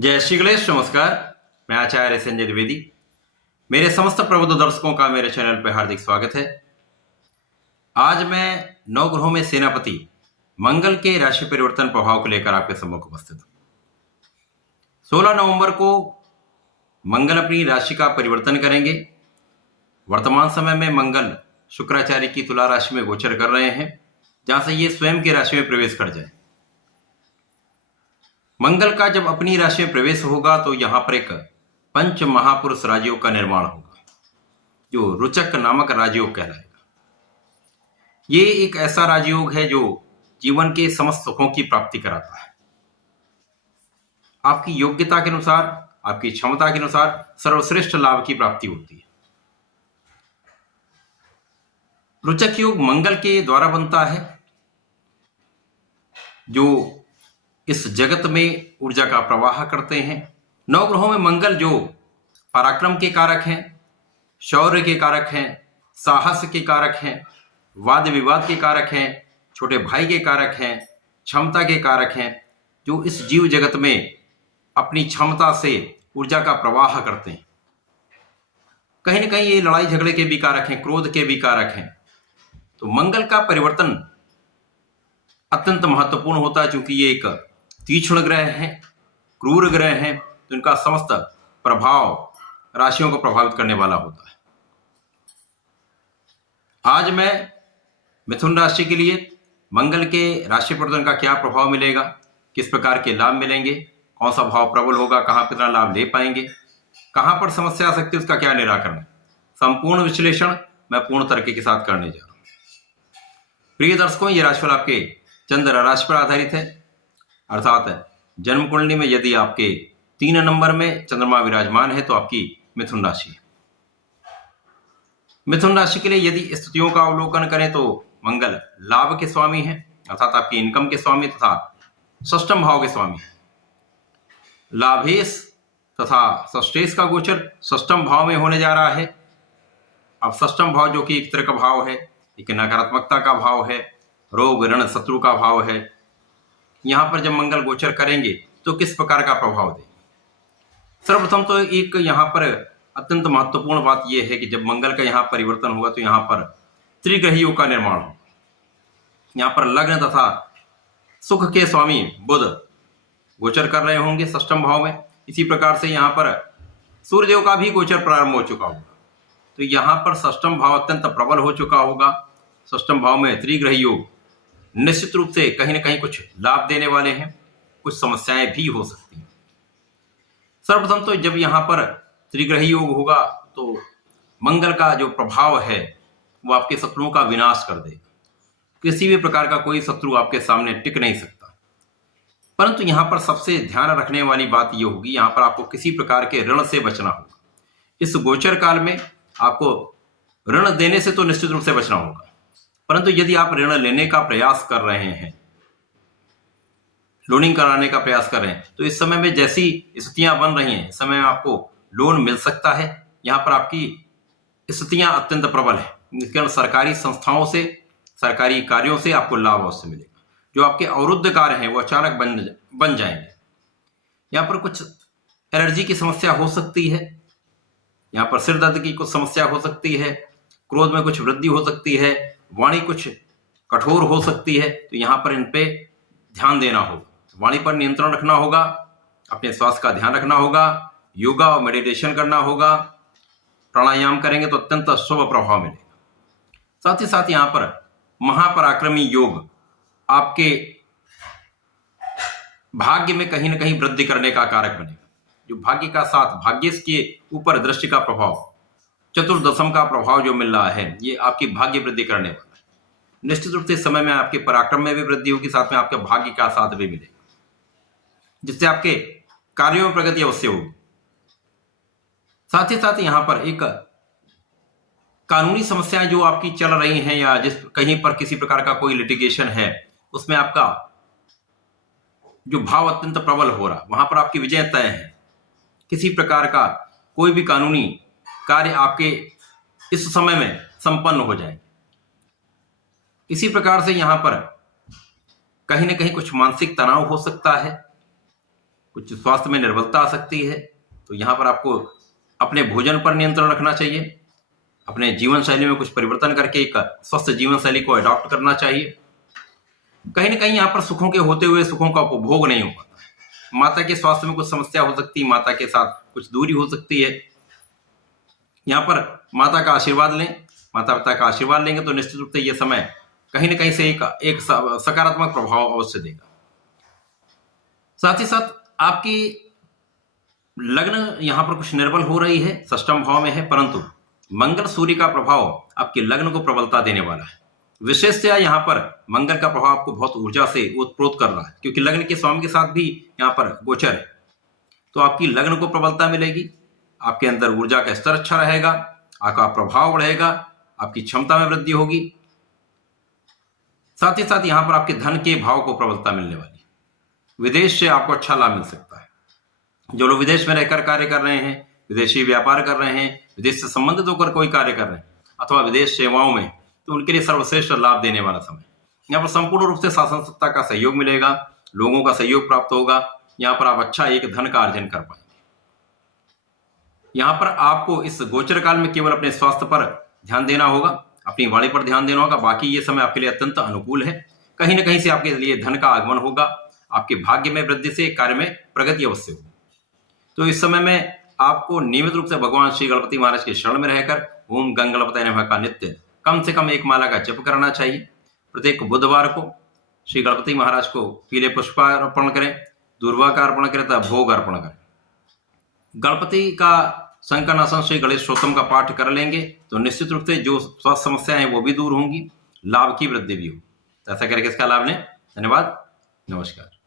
जय श्री गणेश। नमस्कार, मैं आचार्य संजय द्विवेदी। मेरे समस्त प्रबुद्ध दर्शकों का मेरे चैनल पर हार्दिक स्वागत है। आज मैं नवग्रहों में सेनापति मंगल के राशि परिवर्तन प्रभाव को लेकर आपके सम्मुख उपस्थित हूं। 16 नवंबर को मंगल अपनी राशि का परिवर्तन करेंगे। वर्तमान समय में मंगल शुक्राचार्य की तुला राशि में गोचर कर रहे हैं, जहां से ये स्वयं की राशि में प्रवेश कर जाए। मंगल का जब अपनी राशि में प्रवेश होगा तो यहां पर एक पंच महापुरुष राजयोग का निर्माण होगा, जो रुचक नामक राजयोग कहलाएगा। ये एक ऐसा राजयोग है जो जीवन के समस्त सुखों की प्राप्ति कराता है। आपकी योग्यता के अनुसार, आपकी क्षमता के अनुसार सर्वश्रेष्ठ लाभ की प्राप्ति होती है। रुचक योग मंगल के द्वारा बनता है, जो इस जगत में ऊर्जा का प्रवाह करते हैं। नवग्रहों में मंगल जो पराक्रम के कारक हैं, शौर्य के कारक हैं, साहस के कारक हैं, वाद विवाद के कारक हैं, छोटे भाई के कारक हैं, क्षमता के कारक हैं, जो इस जीव जगत में अपनी क्षमता से ऊर्जा का प्रवाह करते हैं। कहीं न कहीं ये लड़ाई झगड़े के भी कारक हैं, क्रोध के भी कारक हैं। तो मंगल का परिवर्तन अत्यंत महत्वपूर्ण होता है, क्योंकि ये एक तीक्ष्ण ग्रह हैं, क्रूर ग्रह हैं, तो इनका समस्त प्रभाव राशियों को प्रभावित करने वाला होता है। आज मैं मिथुन राशि के लिए मंगल के राशि परिवर्तन का क्या प्रभाव मिलेगा, किस प्रकार के लाभ मिलेंगे, कौन सा भाव प्रबल होगा, कहां कितना लाभ ले पाएंगे, कहां पर समस्या आ सकती है, उसका क्या निराकरण है, संपूर्ण विश्लेषण मैं पूर्ण तरीके के साथ करने जा रहा हूं। प्रिय दर्शकों, ये राशिफल आपके चंद्र राशि पर आधारित है, अर्थात जन्म कुंडली में यदि आपके 3 नंबर में चंद्रमा विराजमान है तो आपकी मिथुन राशि है। मिथुन राशि के लिए यदि स्थितियों का अवलोकन करें तो मंगल लाभ के स्वामी है, अर्थात आपकी इनकम के स्वामी तथा षष्ठम भाव के स्वामी है। लाभेश तथा षष्ठेश का गोचर षष्ठम भाव में होने जा रहा है। अब षष्ठम भाव जो कि एक तरह का भाव है, एक नकारात्मकता का भाव है, रोग ऋण शत्रु का भाव है। यहां पर जब मंगल गोचर करेंगे तो किस प्रकार का प्रभाव देंगे? सर्वप्रथम तो एक यहां पर अत्यंत महत्वपूर्ण बात यह है कि जब मंगल का यहां परिवर्तन होगा तो यहां पर त्रिग्रही योग का निर्माण होगा। यहां पर लग्न तथा सुख के स्वामी बुध गोचर कर रहे होंगे षष्ठम भाव में। इसी प्रकार से यहां पर सूर्यदेव का भी गोचर प्रारंभ हो चुका होगा, तो यहां पर षष्ठम भाव अत्यंत प्रबल हो चुका होगा। षष्ठम भाव में त्रिग्रही योग निश्चित रूप से कहीं न कहीं कुछ लाभ देने वाले हैं, कुछ समस्याएं भी हो सकती हैं। सर्वप्रथम तो जब यहां पर त्रिग्रही योग होगा तो मंगल का जो प्रभाव है वो आपके शत्रुओं का विनाश कर देगा। किसी भी प्रकार का कोई शत्रु आपके सामने टिक नहीं सकता। परंतु यहां पर सबसे ध्यान रखने वाली बात यह होगी, यहां पर आपको किसी प्रकार के ऋण से बचना होगा। इस गोचर काल में आपको ऋण देने से तो निश्चित रूप से बचना होगा, परंतु यदि आप ऋण लेने का प्रयास कर रहे हैं, लोनिंग कराने का प्रयास कर रहे हैं, तो इस समय में जैसी स्थितियां बन रही हैं, इस समय में आपको लोन मिल सकता है। यहां पर आपकी स्थितियां अत्यंत प्रबल है। इसके अंदर सरकारी संस्थाओं से, सरकारी कार्यों से आपको लाभ अवश्य मिलेगा। जो आपके अवरुद्ध कार्य हैं वो अचानक बन जाएंगे। यहाँ पर कुछ एलर्जी की समस्या हो सकती है, यहाँ पर सिर दर्द की कुछ समस्या हो सकती है, क्रोध में कुछ वृद्धि हो सकती है, वाणी कुछ कठोर हो सकती है। तो यहां पर इन पे ध्यान देना होगा, वाणी पर नियंत्रण रखना होगा, अपने स्वास्थ्य का ध्यान रखना होगा, योगा और मेडिटेशन करना होगा। प्राणायाम करेंगे तो अत्यंत शुभ प्रभाव मिलेगा। साथ ही साथ यहां पर महापराक्रमी योग आपके भाग्य में कहीं ना कहीं वृद्धि करने का कारक बनेगा। जो भाग्य का साथ, भाग्य के ऊपर दृष्टि का प्रभाव, चतुर्दशम का प्रभाव जो मिल रहा है, ये आपकी भाग्य वृद्धि करने वाला है। निश्चित रूप से इस समय में आपके पराक्रम में भी वृद्धि होगी, साथ में आपके भाग्य का साथ भी मिलेगा, जिससे आपके कार्यों में प्रगति अवश्य होगी। साथ ही साथ यहां पर एक कानूनी समस्याएं जो आपकी चल रही हैं, या जिस कहीं पर किसी प्रकार का कोई लिटिगेशन है, उसमें आपका जो भाव अत्यंत प्रबल हो रहा, वहां पर आपकी विजय तय है। किसी प्रकार का कोई भी कानूनी कार्य आपके इस समय में संपन्न हो जाए। इसी प्रकार से यहां पर कहीं ना कहीं कुछ मानसिक तनाव हो सकता है। कुछ स्वास्थ्य में निर्बलता आ सकती है। तो यहाँ पर आपको अपने भोजन पर नियंत्रण रखना चाहिए, अपने जीवन शैली में कुछ परिवर्तन करके एक स्वस्थ जीवन शैली को अडॉप्ट करना चाहिए। कहीं ना कहीं यहाँ पर सुखों के होते हुए सुखों का उपभोग नहीं हो पाता। माता के स्वास्थ्य में कुछ समस्या हो सकती है, माता के साथ कुछ दूरी हो सकती है। यहाँ पर माता का आशीर्वाद लें, माता पिता का आशीर्वाद लेंगे तो निश्चित रूप से यह समय कहीं ना कहीं से एक सकारात्मक प्रभाव अवश्य देगा। साथ ही साथ आपकी लग्न यहाँ पर कुछ निर्बल हो रही है, षष्ठम भाव में है, परंतु मंगल सूर्य का प्रभाव आपके लग्न को प्रबलता देने वाला है। विशेषतया यहाँ पर मंगल का प्रभाव आपको बहुत ऊर्जा से ओतप्रोत कर रहा है, क्योंकि लग्न के स्वामी के साथ भी यहाँ पर गोचर है। तो आपकी लग्न को प्रबलता मिलेगी, आपके अंदर ऊर्जा का स्तर अच्छा रहेगा, आपका प्रभाव बढ़ेगा, आपकी क्षमता में वृद्धि होगी। साथ ही साथ यहाँ पर आपके धन के भाव को प्रबलता मिलने वाली, विदेश से आपको अच्छा लाभ मिल सकता है। जो लोग विदेश में रहकर कार्य कर रहे हैं, विदेशी व्यापार कर रहे हैं, विदेश से संबंधित होकर कोई कार्य कर रहे हैं अथवा विदेश सेवाओं में, तो उनके लिए सर्वश्रेष्ठ लाभ देने वाला समय। यहाँ पर संपूर्ण रूप से शासन सत्ता का सहयोग मिलेगा, लोगों का सहयोग प्राप्त होगा। यहाँ पर आप अच्छा एक धन का अर्जन कर पाएंगे। यहाँ पर आपको इस गोचर काल में केवल अपने स्वास्थ्य पर ध्यान देना होगा, अपनी वाणी पर ध्यान देना होगा। बाकी ये समय आपके लिए अत्यंत अनुकूल है। कहीं ना कहीं से आपके लिए धन का आगमन होगा, आपके भाग्य में वृद्धि से कार्य में प्रगति अवश्य होगी। तो इस समय में आपको नियमित रूप से भगवान श्री गणपति महाराज के शरण में रहकर ओम गंग गणपतये नमः का नित्य कम से कम एक माला का जप करना चाहिए। प्रत्येक बुधवार को श्री गणपति महाराज को पीले पुष्प अर्पण करें, दूर्वा का अर्पण करें तथा भोग अर्पण करें। गणपति का संकनासन श्री गणेश स्तोत्रम का पाठ कर लेंगे तो निश्चित रूप से जो स्वास्थ्य समस्याएं हैं वो भी दूर होंगी, लाभ की वृद्धि भी होगी। ऐसा करके इसका लाभ लें। धन्यवाद, नमस्कार।